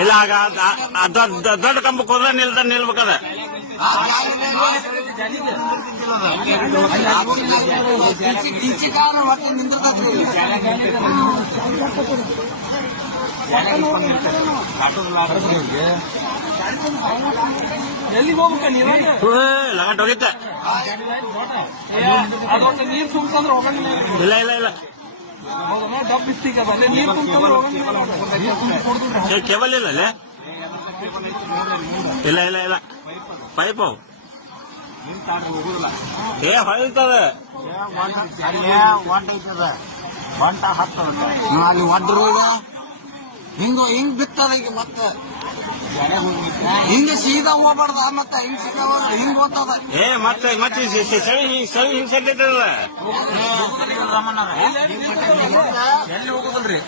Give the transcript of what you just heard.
ಇಲ್ಲ ಆಗ ದೊಡ್ಡ ದೊಡ್ಡ ಕಂಬಕ್ಕೆ ಹೋದ್ರೆ ನಿಲ್ದ ನಿಲ್ಬೇಕದ ಲಗಟ್ಟ ಹೋಗ್ಬೇಕ ಲಗಟ್ ಹೋಗಿತ್ತ ಅದೊಂದು ನೀರ್ ತುಂಬಂದ್ರೆ ಹೋಗಂಗಿಲ್ಲ. ಇಲ್ಲ ಇಲ್ಲ ಇಲ್ಲ. ಕೇಬಲ್ ಇಲ್ಲ ಇಲ್ಲ ಇಲ್ಲ ಇಲ್ಲ ಇಲ್ಲ. ಪೈಪ್. ಏ ಹೊಳಿತದ ಅಲ್ಲಿ ಒಡ್ರು ಹಿಂಗ ಹಿಂಗ್ ಬಿತ್ತದ ಈಗ ಮತ್ತೆ? ಹಿಂಗ ಸೀದಾ ಹೋಗ್ಬಾರ್ದ ಮತ್ತೆ ಹಿಂಗ್ ಸಿಗ ಹಿಂಗ್ ಹೋಗ್ತದ? ಏ ಮತ್ತೆ ಮತ್ತೆ ಸರಿ ಹಿಂಗ್ ಸರಿ ಹಿಂಗ್ ಹಿಂಸೆ ಎಲ್ಲಿ ಹೋಗುದಿಲ್ರಿ?